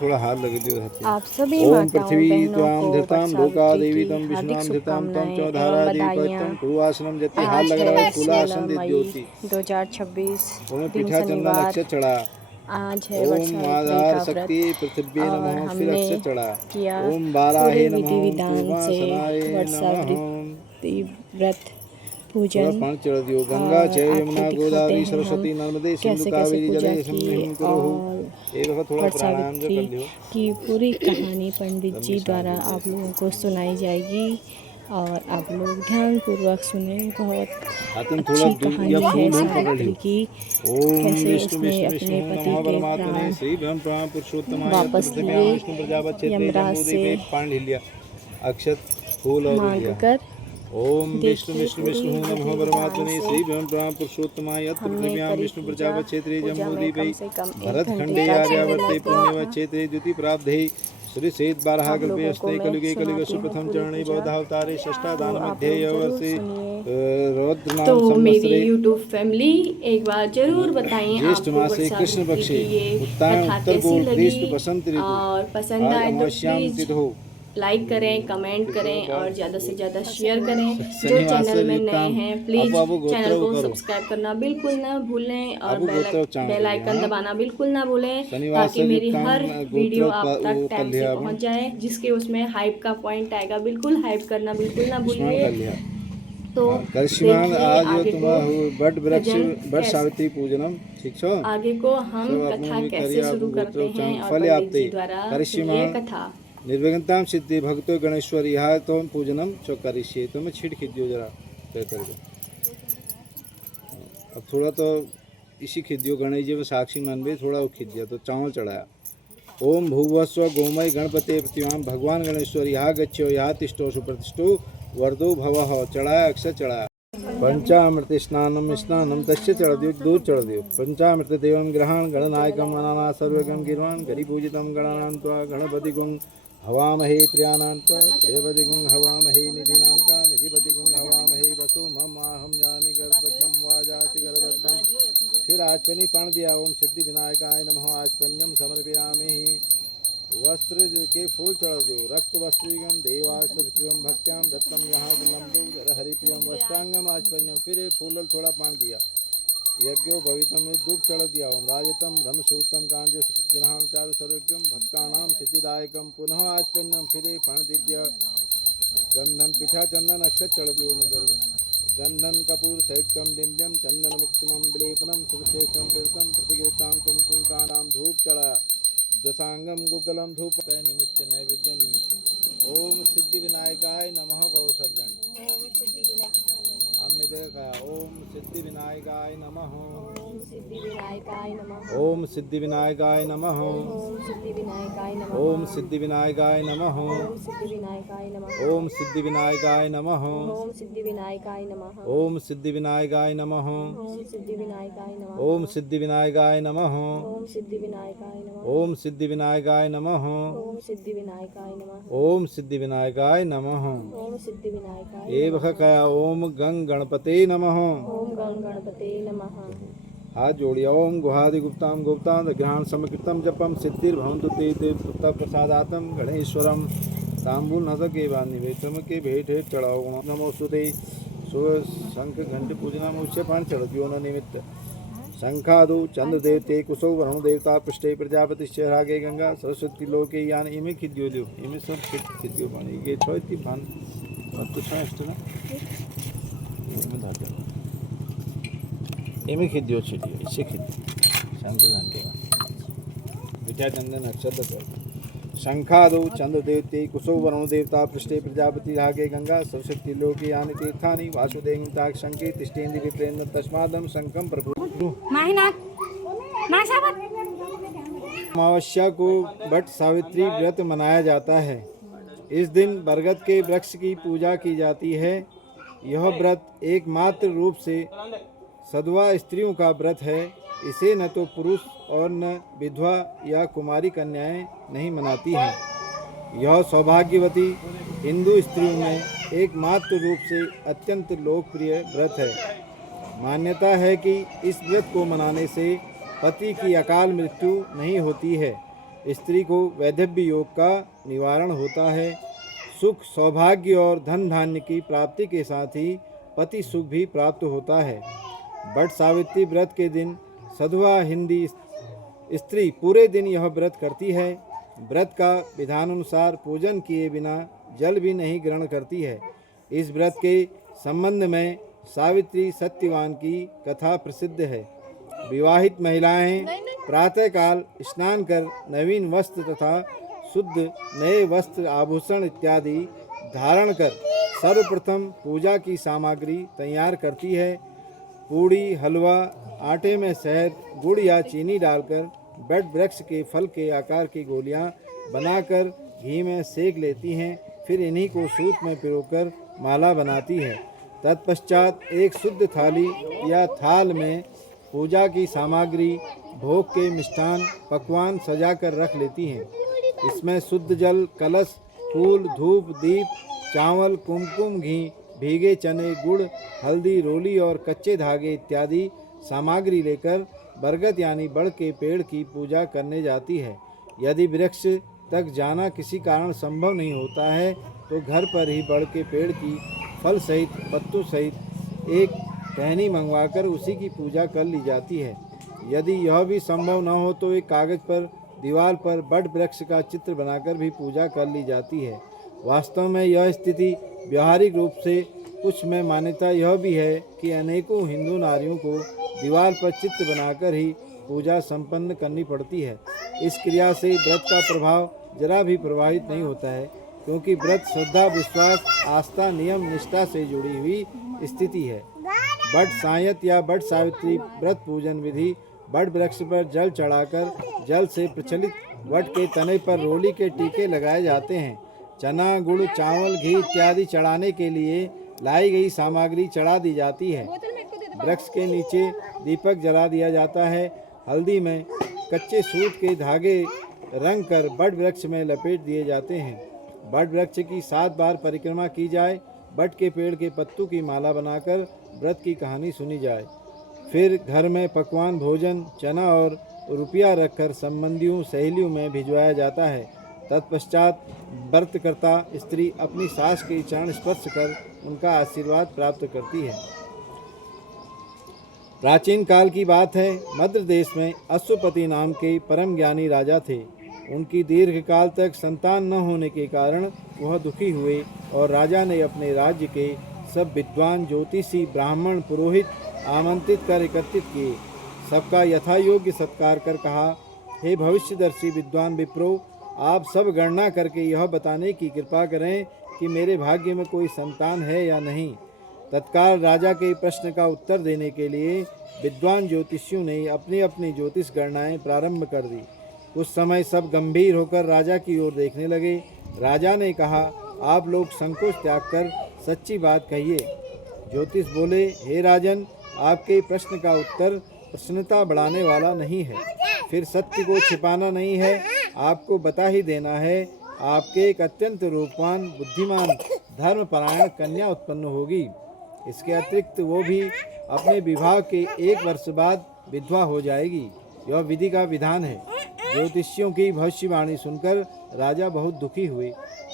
थोड़ा हाथ लग दियो आप सभी ओम माताओं पृथ्वी बहनों त्वां को धृतां वट लोका सावित्री देवी की तम हार्दिक विष्णुनां धृतां तम शुभकामनाएं चौधारा एवं देवी बधाइयाँ। पवित्रं कुरुआसनम जति हाथ आज लग रहा है है कुलासन 16 मई ज्योति 2026 तुम्हें दिन पिठा चंदन शनिवार। अक्षर चढ़ा। आज है वट ओम सावित्री आधार का शक्ति व्रत पृथ्वी और नमः फिर हमने अक्षर चढ़ा। किया ओम पूरे बाराहे विधि नमः विधान से पूर्वासनाय वट नमः। सावित्री व्रत थोड़ा पूजन। पानी चढ़ दियो। गंगा और जय आपको यमुना दिखाते गोदावरी हैं हम सरस्वती नर्मदे सिंधु कैसे कैसे कावेरी पूजा जले की हिम करो। और एक दफा थोड़ा वट प्राणायाम जो सावित्री कर लियो। की पूरी कहानी पंडित लंबी जी सांस द्वारा लीजिए। आप लोगों को सुनाई जाएगी और आप लोग ध्यानपूर्वक सुने। बहुत हाथन थोड़ा अच्छी दूर या कहानी है फूल वूल पकड़ सावित्री लियो। की, ओम कैसे विष्णु उसने विष्णु अपने विष्णु पति नमः के परमात्मने प्राण श्री ब्रह्म प्राण पुरुषोत्तमाय यत्र वापस पृथिव्यां लिए विष्णु प्रजापति क्षेत्रे यमराज से जम्बूद्वीपे एक पानी लिया अक्षत फूल और मांग लिया। कर। ओम विष्णु देखिए विष्णु पूरी विष्णु विधि नमः विधान परमात्मने से श्री ब्रह्म प्राण पुरुषोत्तमाय यत्र हमने पृथिव्यां करी विष्णु पूजा। प्रजापति क्षेत्रे पूजा में जम्बूद्वीपे कम से कम 1 भरत घंटे खंडे का समय आर्यावर्ते लग गया पुण्यव था। क्षेत्रे द्वितीय प्राप्धे श्री सेत बारह आप कल्पे लोगों को अस्ते मैं कलिगे सुनाती कलिगसु हूँ प्रथम पूरी चरणे पूजा, बौद्धावतारे तो षष्ठादान आप मध्ये लोग जरूर वर्षे सुनिए। रौद्र तो नाम मेरी संवत्सरे यूट्यूब फैमिली एक बार ज़रूर बताएं ज्येष्ठ आपको वट मासे कृष्ण सावित्री पक्षे की ये उत्तरायण कथा उत्तर कैसी गोल लगी। ग्रीष्म बसंत ऋतु और पसंद आज आए तो अमावस्याम प्लीज़ तिथौ लाइक करें, कमेंट करें और ज़्यादा से ज़्यादा शेयर करें। जो शनिवार चैनल में नए युक्ताम हैं प्लीज़ अपु अपु चैनल गोत्र को करो सब्सक्राइब करना बिल्कुल ना भूलें और अपु गोत्र उच्चारण बेल करिए। आइकन हाँ दबाना बिल्कुल ना भूलें, शनिवार ताकि मेरी युक्ताम हर गोत्र वीडियो आप तक टाइम से कल्याण पहुंच जाए। जिसके उसमें हाइप का पॉइंट आएगा, बिल्कुल हाइप करना बिल्कुल ना स्मरण भूलिए। कर लिया। तो करिश्मान देखिए आज आगे को तुम्हें बट वृक्ष भजन बट कैसे, सावित्री पूजनम ठीक छो। आगे को हम सब अपने कथा भी कैसे करिए अपु शुरू गोत्र करते हैं उच्चारण और फल पंडित आपते जी द्वारा सुनिए करिष्यमाण कथा। निर्विघ्नतां सिद्धि भक्तो गणेश्वर यह तो पूजनम चो करिष्ये। तो मैं छिट खिदियो जरा तय करके। अब थोड़ा तो इसी खिदियो गणेश जी में साक्षी मन भी थोड़ा वो खिदिया तो चावल चढ़ाया। ओम भूवस्व गोमय गणपति प्रतिमाम भगवान गणेश्वर यहाँ गच्छो यहाँ तिष्ठो सुप्रतिष्ठो वर्धो भवः चढ़ाया अक्षर चढ़ाया। पंचामृत स्नानम स्नानम तस्य चढ़ दियो दूध चढ़ दियो। पंचामृत देवम ग्रहण गणनायकम अनाना सर्वगम गिरवान गरी पूजितम गणानान्त्वा गणपति गुं हवामहे प्रियानान्त्वा प्रियपति गुं हवामहे निधिनान्त्वा निधिपति गुं हवामहे वसो मम आहम जानि गर्भद्रम वाजाति गर्भद्रम। फिर आचपनी पान दिया। ओम सिद्धि विनायकाय नमः आचपन्यम समर्पयामि। वस्त्र के फूल चढ़ दो। रक्त वस्त्रिगम देवाश्रम भक्त्याम दत्तम यहाँ लंबो हरिप्रियम वस्त्रांगम आचपन्यम। फिर फूल थोड़ा पान दिया। यज्ञो भवितम में धूप चढ़ दिया। ओम राजतम ब्रह्मसूत्रम कांजो ग्रहण चारु सर्वज्ञम भक्तानाम सिद्धिदायकम पुनः आचपन्यम। फिर पान दे दिया। गंधम पिठा चंदन अक्षत चढ़ दियो। गंधन कपूर संयुक्तम दिव्यम चंदन मुक्तम विलेपनम सुविशेषम पीड़ितम प्रतिगृहताम कुमकुम का नाम धूप चढ़ा। दशांगम गुगलम धूप निमित्त नैवेद्य निमित्त। ओम सिद्धि विनायकाय नमः गौ सब जन हम का ओम सिद्धि विनायकाय नमः। ओम सिद्धि विनायकाय नमः। ओम सिद्धि विनायकाय नमः। ओम सिद्धि विनायकाय नमः। ओम सिद्धि विनायकाय नमः। ओम सिद्धि विनायकाय नमः। ओम सिद्धि विनायकाय नमः। ओम सिद्धि विनायकाय नमः। ओम सिद्धि विनायकाय नमः। ओम सिद्धि विनायकाय नमः। ओम सिद्धि विनायकाय नमः। ओम सिद्धि विनायकाय नमः। ओम सिद्धि विनायकाय नमः। ओम सिद्धि विनायकाय नमः। ओम सिद्धि विनायकाय नमः। ओम सिद्धि विनायकाय एवं कया ओम गंग गणपते नमः। ओम गंग गणपते नमः। हाथ जोड़िए। ओम गुहादि गुप्ताम गुप्तां ग्रहण समकृतम जपम सिद्धिर्भवन्तु ते ते पुत्र प्रसादातम गणेश्वरम। तांबूल नद के बाद निवेदन के भेंट हेठ चढ़ाओ। नमोस्तुते। सुबह शंख घंट पूजना में उच्च पान चढ़ दियो न निमित्त। शंखादो चंद्र देवते कुशो वरुण देवता पृष्ठे प्रजापति शेरागे गंगा सरस्वती लोके यान इमे खिद्यो दियो। इमे सब खिद्यो पानी ये छोटी भान और कुछ है इस तरह इमे खिद्यो छिड़ियो इसे खिद्यो शंख घंटे विद्या चंदन अक्षत पर शंखादो चंद्र देवते कुशो वरुण देवता पृष्ठे प्रजापति रागे गंगा सरस्वती लोके यानि तीर्थानि वासुदेव ताक शंके तिष्ठेन्दि विप्रेन्द्र तस्मादम शंखम प्रभु। अमावस्या को वट सावित्री व्रत मनाया जाता है। इस दिन बरगद के वृक्ष की पूजा की जाती है। यह व्रत एकमात्र रूप से सधवा स्त्रियों का व्रत है। इसे न तो पुरुष और न विधवा या कुमारी कन्याएं नहीं मनाती हैं। यह सौभाग्यवती हिंदू स्त्रियों में एकमात्र रूप से अत्यंत लोकप्रिय व्रत है। मान्यता है कि इस व्रत को मनाने से पति की अकाल मृत्यु नहीं होती है। स्त्री को वैधव्य योग का निवारण होता है। सुख, सौभाग्य और धन धान्य की प्राप्ति के साथ ही पति सुख भी प्राप्त होता है। वट सावित्री व्रत के दिन सधवा हिंदी स्त्री पूरे दिन यह व्रत करती है। व्रत का विधानानुसार पूजन किए बिना जल भी नहीं ग्रहण करती है। इस व्रत के संबंध में सावित्री सत्यवान की कथा प्रसिद्ध है। विवाहित महिलाएं प्रातःकाल स्नान कर नवीन वस्त्र तथा शुद्ध नए वस्त्र, आभूषण इत्यादि धारण कर सर्वप्रथम पूजा की सामग्री तैयार करती है। पूड़ी, हलवा, आटे में शहद, गुड़ या चीनी डालकर वट वृक्ष के फल के आकार की गोलियां बनाकर घी में सेक लेती हैं। फिर इन्हीं को सूत में पिरोकर माला बनाती है। तत्पश्चात एक शुद्ध थाली या थाल में पूजा की सामग्री, भोग के मिष्ठान, पकवान सजाकर रख लेती हैं। इसमें शुद्ध जल, कलश, फूल, धूप, दीप, चावल, कुमकुम, घी, भीगे चने, गुड़, हल्दी, रोली और कच्चे धागे इत्यादि सामग्री लेकर बरगद यानी बड़ के पेड़ की पूजा करने जाती है। यदि वृक्ष तक जाना किसी कारण संभव नहीं होता है तो घर पर ही बड़ के पेड़ की फल सहित, पत्तों सहित एक टहनी मंगवाकर उसी की पूजा कर ली जाती है। यदि यह भी संभव न हो तो एक कागज पर दीवार पर बड़ वृक्ष का चित्र बनाकर भी पूजा कर ली जाती है। वास्तव में यह स्थिति व्यवहारिक रूप से कुछ में मान्यता यह भी है कि अनेकों हिंदू नारियों को दीवार पर चित्र बनाकर ही पूजा संपन्न करनी पड़ती है। इस क्रिया से व्रत का प्रभाव जरा भी प्रभावित नहीं होता है, क्योंकि व्रत श्रद्धा, विश्वास, आस्था, नियम, निष्ठा से जुड़ी हुई स्थिति है। वट सायंत या वट सावित्री व्रत पूजन विधि वट वृक्ष पर जल चढ़ाकर जल से प्रचलित वट के तने पर रोली के टीके लगाए जाते हैं। चना, गुड़, चावल, घी इत्यादि चढ़ाने के लिए लाई गई सामग्री चढ़ा दी जाती है। वृक्ष के नीचे दीपक जला दिया जाता है। हल्दी में कच्चे सूत के धागे रंग कर वट वृक्ष में लपेट दिए जाते हैं। वट वृक्ष की 7 बार परिक्रमा की जाए। वट के पेड़ के पत्तों की माला बनाकर व्रत की कहानी सुनी जाए। फिर घर में पकवान, भोजन, चना और रुपया रखकर संबंधियों, सहेलियों में भिजवाया जाता है। तत्पश्चात व्रतकर्ता स्त्री अपनी सास के चरण स्पर्श कर उनका आशीर्वाद प्राप्त करती है। प्राचीन काल की बात है, मध्य देश में अश्वपति नाम के परम ज्ञानी राजा थे। उनकी दीर्घ काल तक संतान न होने के कारण वह दुखी हुए और राजा ने अपने राज्य के सब विद्वान, ज्योतिषी, ब्राह्मण, पुरोहित आमंत्रित कर एकत्रित किए। सबका यथा योग्य सत्कार कर कहा, हे भविष्यदर्शी विद्वान विप्रो, आप सब गणना करके यह बताने की कृपा करें कि मेरे भाग्य में कोई संतान है या नहीं। तत्काल राजा के प्रश्न का उत्तर देने के लिए विद्वान ज्योतिषियों ने अपनी अपनी ज्योतिष गणनाएं प्रारंभ कर दी। उस समय सब गंभीर होकर राजा की ओर देखने लगे। राजा ने कहा, आप लोग संकोच त्याग कर सच्ची बात कहिए। ज्योतिष बोले, हे राजन, आपके प्रश्न का उत्तर प्रसन्नता बढ़ाने वाला नहीं है, फिर सत्य को छिपाना नहीं है, आपको बता ही देना है। आपके एक अत्यंत रूपवान, बुद्धिमान, धर्मपरायण कन्या उत्पन्न होगी। इसके अतिरिक्त वो भी अपने विवाह के 1 वर्ष बाद विधवा हो जाएगी। यह विधि का विधान है। ज्योतिषियों की भविष्यवाणी सुनकर राजा बहुत दुखी हुए।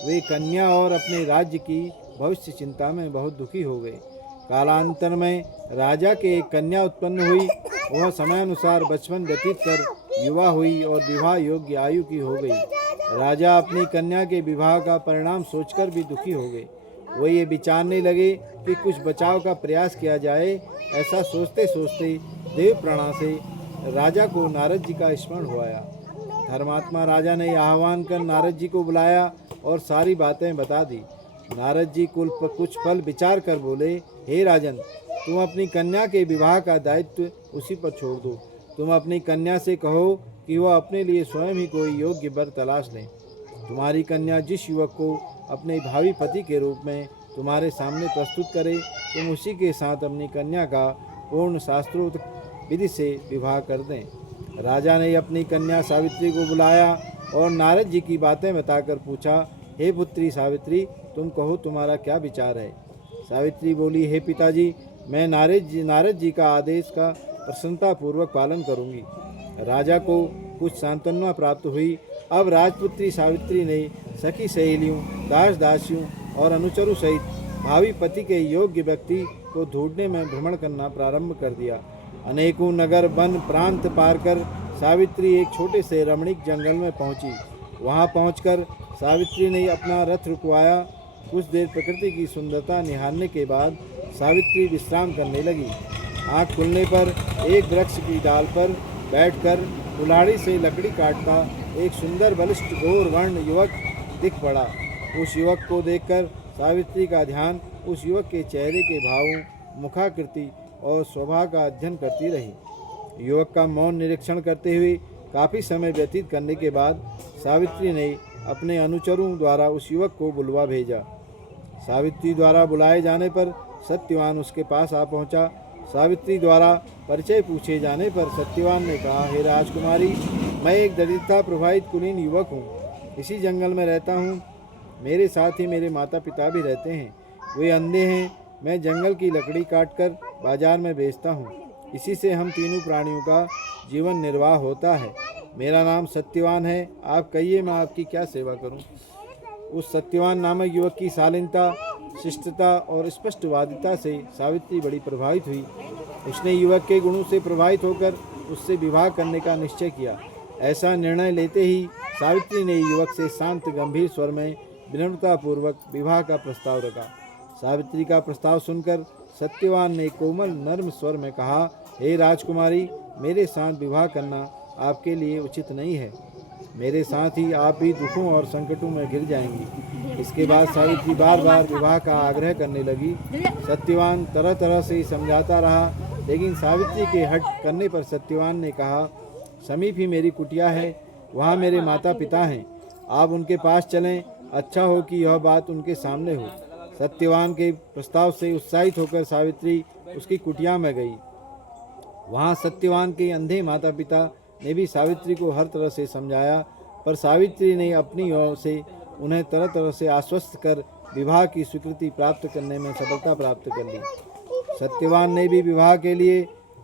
वे कन्या और अपने राज्य की भविष्य चिंता में बहुत दुखी हो गए। कालांतर में राजा के एक कन्या उत्पन्न हुई। वह समयानुसार बचपन व्यतीत कर युवा हुई और विवाह योग्य आयु की हो गई। राजा अपनी कन्या के विवाह का परिणाम सोचकर भी दुखी हो गए। वो ये विचारने लगे कि कुछ बचाव का प्रयास किया जाए। ऐसा सोचते सोचते देव प्रणा से राजा को नारद जी का स्मरण हुआ। धर्मात्मा राजा ने आह्वान कर नारद जी को बुलाया और सारी बातें बता दी। नारद जी कुछ पल विचार कर बोले, हे राजन, तुम अपनी कन्या के विवाह का दायित्व उसी पर छोड़ दो। तुम अपनी कन्या से कहो कि वह अपने लिए स्वयं ही कोई योग्य वर तलाश लें। तुम्हारी कन्या जिस युवक को अपने भावी पति के रूप में तुम्हारे सामने प्रस्तुत करे, तुम उसी के साथ अपनी कन्या का पूर्ण शास्त्रोक्त विधि से विवाह कर दें। राजा ने अपनी कन्या सावित्री को बुलाया और नारद जी की बातें बताकर पूछा, हे पुत्री सावित्री, तुम कहो तुम्हारा क्या विचार है। सावित्री बोली, हे पिताजी, मैं नारद जी का आदेश का प्रसन्नतापूर्वक पालन करूंगी। राजा को कुछ सांत्वना प्राप्त हुई। अब राजपुत्री सावित्री ने सखी सहेलियों, दास दासियों और अनुचरों सहित भावी पति के योग्य व्यक्ति को ढूंढने में भ्रमण करना प्रारंभ कर दिया। अनेकों नगर वन प्रांत पार कर सावित्री एक छोटे से रमणीक जंगल में पहुंची। वहां पहुंचकर सावित्री ने अपना रथ रुकवाया। कुछ देर प्रकृति की सुंदरता निहारने के बाद सावित्री विश्राम करने लगी। आँख खुलने पर एक वृक्ष की डाल पर बैठकर कुल्हाड़ी से लकड़ी काटता एक सुंदर बलिष्ठ गोर वर्ण युवक दिख पड़ा। उस युवक को देखकर सावित्री का ध्यान उस युवक के चेहरे के भावों, मुखाकृति और स्वभाव का अध्ययन करती रही। युवक का मौन निरीक्षण करते हुए काफ़ी समय व्यतीत करने के बाद सावित्री ने अपने अनुचरों द्वारा उस युवक को बुलवा भेजा। सावित्री द्वारा बुलाए जाने पर सत्यवान उसके पास आ पहुंचा। सावित्री द्वारा परिचय पूछे जाने पर सत्यवान ने कहा, हे राजकुमारी, मैं एक दरिद्रता प्रभावित कुलीन युवक हूँ। इसी जंगल में रहता हूँ। मेरे साथ ही मेरे माता पिता भी रहते हैं। वे अंधे हैं। मैं जंगल की लकड़ी काटकर बाजार में बेचता हूँ। इसी से हम तीनों प्राणियों का जीवन निर्वाह होता है। मेरा नाम सत्यवान है। आप कहिए, मैं आपकी क्या सेवा करूँ? उस सत्यवान नामक युवक की शालीनता, शिष्टता और स्पष्टवादिता से सावित्री बड़ी प्रभावित हुई। उसने युवक के गुणों से प्रभावित होकर उससे विवाह करने का निश्चय किया। ऐसा निर्णय लेते ही सावित्री ने युवक से शांत गंभीर स्वर में विनम्रतापूर्वक विवाह का प्रस्ताव रखा। सावित्री का प्रस्ताव सुनकर सत्यवान ने कोमल नर्म स्वर में कहा, हे राजकुमारी, मेरे साथ विवाह करना आपके लिए उचित नहीं है। मेरे साथ ही आप भी दुखों और संकटों में घिर जाएंगी। इसके बाद सावित्री बार बार विवाह का आग्रह करने लगी। सत्यवान तरह तरह से समझाता रहा, लेकिन सावित्री के हट करने पर सत्यवान ने कहा, समीप ही मेरी कुटिया है, वहाँ मेरे माता पिता हैं। आप उनके पास चलें। अच्छा हो कि यह बात उनके सामने हो। सत्यवान के प्रस्ताव से उत्साहित होकर सावित्री उसकी कुटिया में गई। वहाँ सत्यवान के अंधे माता पिता ने भी सावित्री को हर तरह से समझाया, पर सावित्री ने अपनी ओर से उन्हें तरह तरह से आश्वस्त कर विवाह की स्वीकृति प्राप्त करने में सफलता प्राप्त कर ली। सत्यवान ने भी विवाह के लिए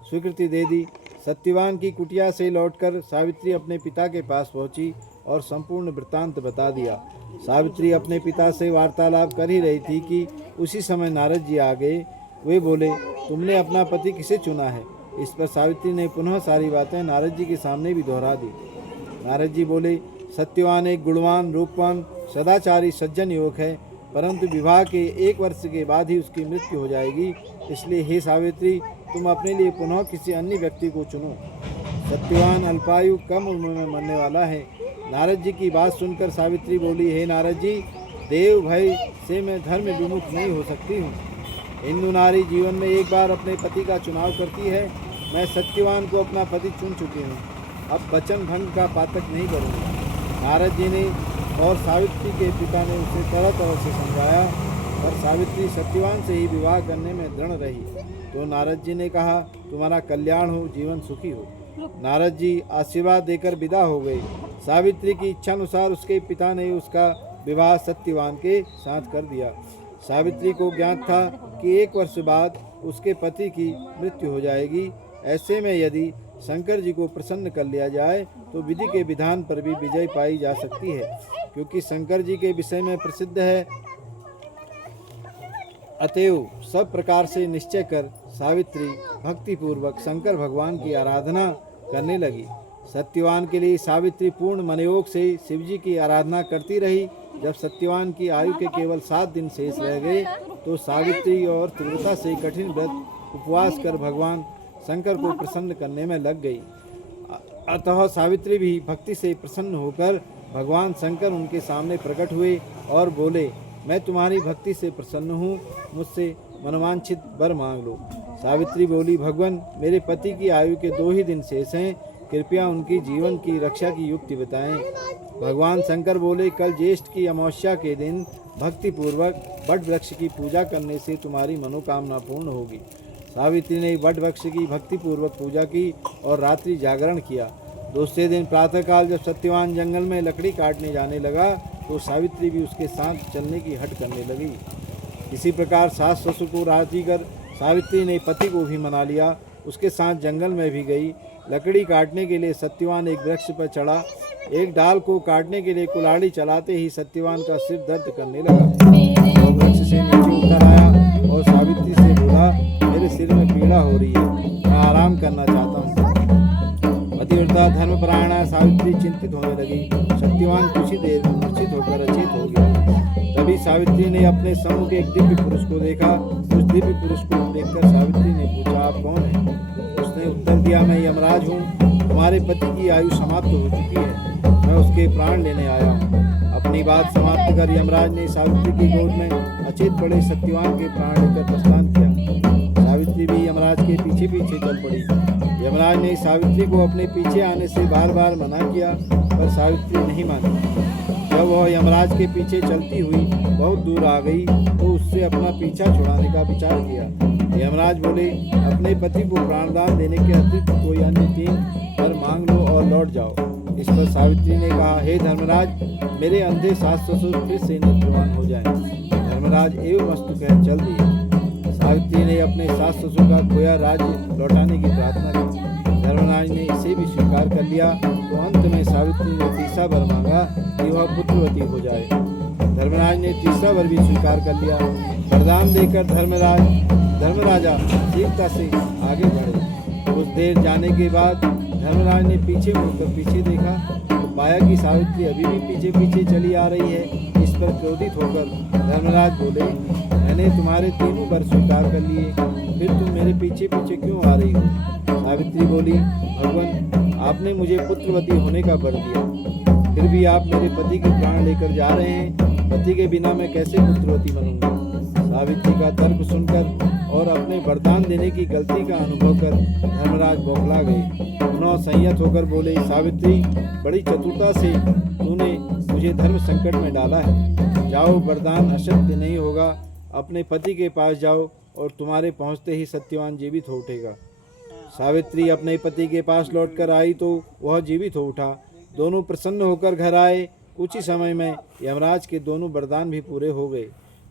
स्वीकृति दे दी। सत्यवान की कुटिया से लौटकर सावित्री अपने पिता के पास पहुंची और संपूर्ण वृत्तांत बता दिया। सावित्री अपने पिता से वार्तालाप कर ही रही थी कि उसी समय नारद जी आ गए। वे बोले, तुमने अपना पति किसे चुना है? इस पर सावित्री ने पुनः सारी बातें नारद जी के सामने भी दोहरा दी। नारद जी बोले, सत्यवान एक गुणवान, रूपवान, सदाचारी, सज्जन युवक है, परंतु विवाह के 1 वर्ष के बाद ही उसकी मृत्यु हो जाएगी। इसलिए हे सावित्री, तुम अपने लिए पुनः किसी अन्य व्यक्ति को चुनो। सत्यवान अल्पायु, कम उम्र में मरने वाला है। नारद जी की बात सुनकर सावित्री बोली, हे नारद जी, देव भय से मैं धर्म विमुख नहीं हो सकती हूँ। हिंदू नारी जीवन में एक बार अपने पति का चुनाव करती है। मैं सत्यवान को अपना पति चुन चुकी हूँ। अब वचन भंग का पातक नहीं करूँगी। नारद जी ने और सावित्री के पिता ने उसे तरह तरह से समझाया, पर सावित्री सत्यवान से ही विवाह करने में दृढ़ रही। तो नारद जी ने कहा, तुम्हारा कल्याण हो, जीवन सुखी हो। नारद जी आशीर्वाद देकर विदा हो गए। सावित्री की इच्छानुसार उसके पिता ने उसका विवाह सत्यवान के साथ कर दिया। सावित्री को ज्ञात था कि 1 वर्ष बाद उसके पति की मृत्यु हो जाएगी। ऐसे में यदि शंकर जी को प्रसन्न कर लिया जाए तो विधि के विधान पर भी विजय पाई जा सकती है, क्योंकि शंकर जी के विषय में प्रसिद्ध है। अतएव सब प्रकार से निश्चय कर सावित्री भक्तिपूर्वक शंकर भगवान की आराधना करने लगी। सत्यवान के लिए सावित्री पूर्ण मनयोग से शिवजी की आराधना करती रही। जब सत्यवान की आयु के केवल 7 दिन शेष रह गए तो सावित्री और तीव्रता से कठिन व्रत उपवास कर भगवान शंकर को प्रसन्न करने में लग गई। अतः सावित्री भी भक्ति से प्रसन्न होकर भगवान शंकर उनके सामने प्रकट हुए और बोले, मैं तुम्हारी भक्ति से प्रसन्न हूँ, मुझसे मनवांछित वर मांग लो। सावित्री बोली, भगवान, मेरे पति की आयु के 2 ही दिन शेष हैं, कृपया उनकी जीवन की रक्षा की युक्ति बताएं। भगवान शंकर बोले, कल ज्येष्ठ की अमावस्या के दिन भक्तिपूर्वक वट वृक्ष की पूजा करने से तुम्हारी मनोकामना पूर्ण होगी। सावित्री ने वट वृक्ष की भक्तिपूर्वक पूजा की और रात्रि जागरण किया। दूसरे दिन प्रातःकाल जब सत्यवान जंगल में लकड़ी काटने जाने लगा तो सावित्री भी उसके साथ चलने की हट करने लगी। इसी प्रकार सास ससुर को राजी कर सावित्री ने पति को भी मना लिया। उसके साथ जंगल में भी गई। लकड़ी काटने के लिए सत्यवान एक वृक्ष पर चढ़ा। एक डाल को काटने के लिए कुल्हाड़ी चलाते ही सत्यवान का सिर दर्द करने लगा। वह वृक्ष से नीचे उतर आया और सावित्री से बोला, मेरे सिर में पीड़ा हो रही है, मैं आराम करना चाहता हूँ। पतिव्रता धर्मपरायणा सावित्री चिंतित होने लगी। सत्यवान कुछ ही देर में मूर्छित होकर अचेत हो गया। तभी सावित्री ने अपने सम्मुख एक दिव्य पुरुष को देखा। उस दिव्य पुरुष को देखकर सावित्री ने पूछा, आप कौन हैं? उसने उत्तर दिया, मैं यमराज हूँ। तुम्हारे पति की आयु समाप्त हो चुकी है, मैं उसके प्राण लेने आया हूँ। अपनी बात समाप्त कर यमराज ने सावित्री की गोद में अचेत पड़े सत्यवान के प्राण लेकर प्रस्थान किया। सावित्री भी यमराज के पीछे पीछे चल पड़ी। यमराज ने सावित्री को अपने पीछे आने से बार बार मना किया, पर सावित्री नहीं मानी। जब वह यमराज के पीछे चलती हुई बहुत दूर आ गई तो उससे अपना पीछा छुड़ाने का विचार किया। यमराज बोले, अपने पति को प्राणदान देने के अतिरिक्त कोई अन्य 3 वर मांग लो और लौट जाओ। इस पर सावित्री ने कहा, हे धर्मराज, मेरे अंधे सास ससुर फिर से निद्रवान हो जाएं। धर्मराज एवं वस्तु कह चल दिए। सावित्री ने अपने सास ससुर का खोया राज्य लौटाने की प्रार्थना की। धर्मराज ने इसे भी स्वीकार कर लिया तो अंत में सावित्री ने तीसरा वर मांगा कि वह पुत्रवती हो जाए। धर्मराज ने तीसरा वर भी स्वीकार कर लिया। वरदान देकर धर्मराजा शीघ्रता से आगे बढ़े। कुछ देर जाने के बाद धर्मराज ने पीछे मुड़कर पीछे देखा तो पाया कि सावित्री अभी भी पीछे पीछे चली आ रही है। इस पर क्रोधित होकर धर्मराज बोले, मैंने तुम्हारे 3 वर स्वीकार कर लिए, फिर तुम मेरे पीछे पीछे क्यों आ रही हो? सावित्री बोली, भगवान, आपने मुझे पुत्रवती होने का वर दिया, फिर भी आप मेरे पति के प्राण लेकर जा रहे हैं। पति के बिना मैं कैसे पुत्रवती बनूंगा? सावित्री का तर्क सुनकर और अपने वरदान देने की गलती का अनुभव कर धर्मराज बौखला गए। पुनः संयत होकर बोले, सावित्री, बड़ी चतुरता से तूने मुझे धर्म संकट में डाला है। जाओ, वरदान असत्य नहीं होगा। अपने पति के पास जाओ और तुम्हारे पहुंचते ही सत्यवान जीवित हो उठेगा। सावित्री अपने पति के पास लौटकर आई तो वह जीवित हो उठा। दोनों प्रसन्न होकर घर आए। कुछ ही समय में यमराज के दोनों वरदान भी पूरे हो गए।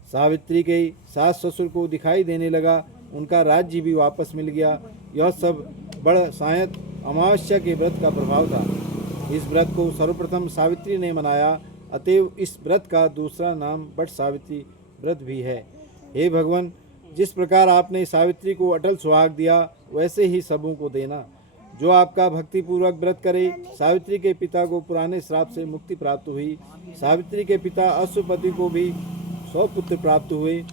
सावित्री के सास ससुर को दिखाई देने लगा, उनका राज्य भी वापस मिल गया। यह सब बड़ सायत अमावस्या के व्रत का प्रभाव था। इस व्रत को सर्वप्रथम सावित्री ने मनाया, अतएव इस व्रत का दूसरा नाम बट सावित्री व्रत भी है। हे भगवान, जिस प्रकार आपने सावित्री को अटल सुहाग दिया, वैसे ही सबों को देना। जो आपका भक्तिपूर्वक व्रत करे। सावित्री के पिता को पुराने श्राप से मुक्ति प्राप्त हुई। सावित्री के पिता अश्वपति को भी 100 पुत्र प्राप्त हुए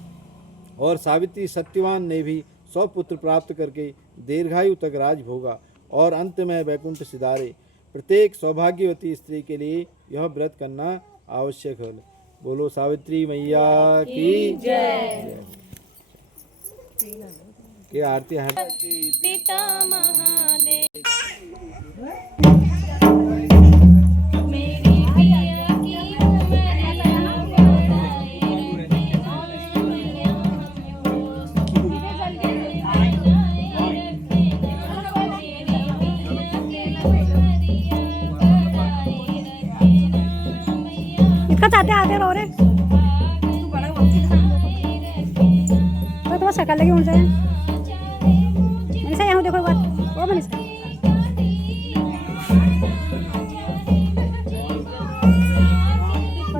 और सावित्री सत्यवान ने भी 100 पुत्र प्राप्त करके दीर्घायु तक राज भोगा और अंत में वैकुंठ सिधारे। प्रत्येक सौभाग्यवती स्त्री के लिए यह व्रत करना आवश्यक है। बोलो सावित्री मैया की जय। के आरती पिता महादेव चाहते आते रहो रे तो शकल लगी उनसे मनीषा यहाँ देखो एक बार ओ मनीषा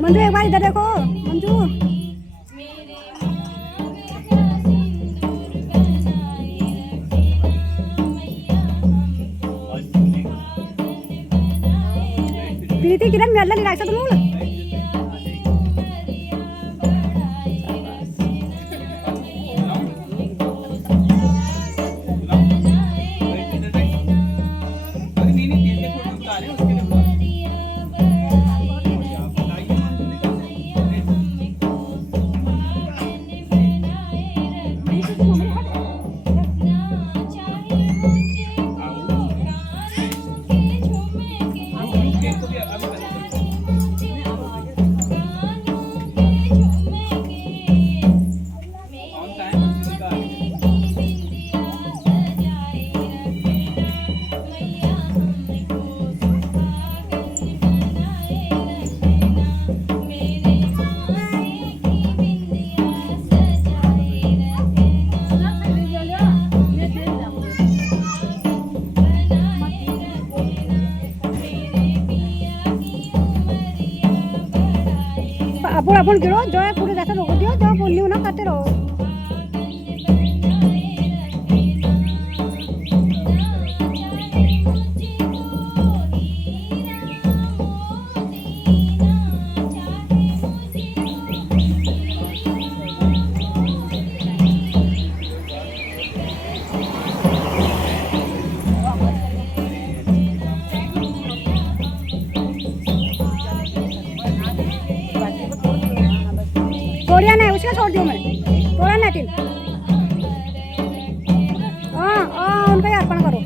मंजू एक बार इधर देखो मंजू प्रीति किरण मेला नहीं रखता तुम अपन गिरो जो है पूरे जैसे रोक दियो जो बोलनी हो ना करते रहो तोड़िया नहीं उसका छोड़ दियो मैं तोड़ा नहीं तीन उनका ही अर्पण करो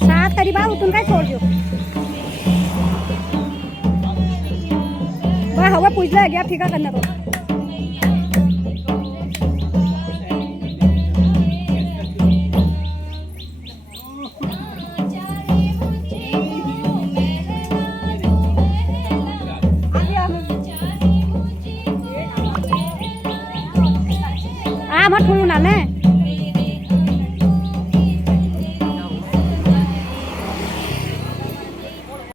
सात करीबा उनका ही छोड़ दियो वह हवा पूछ ले गया ठीका करने को मत फूलू ना ने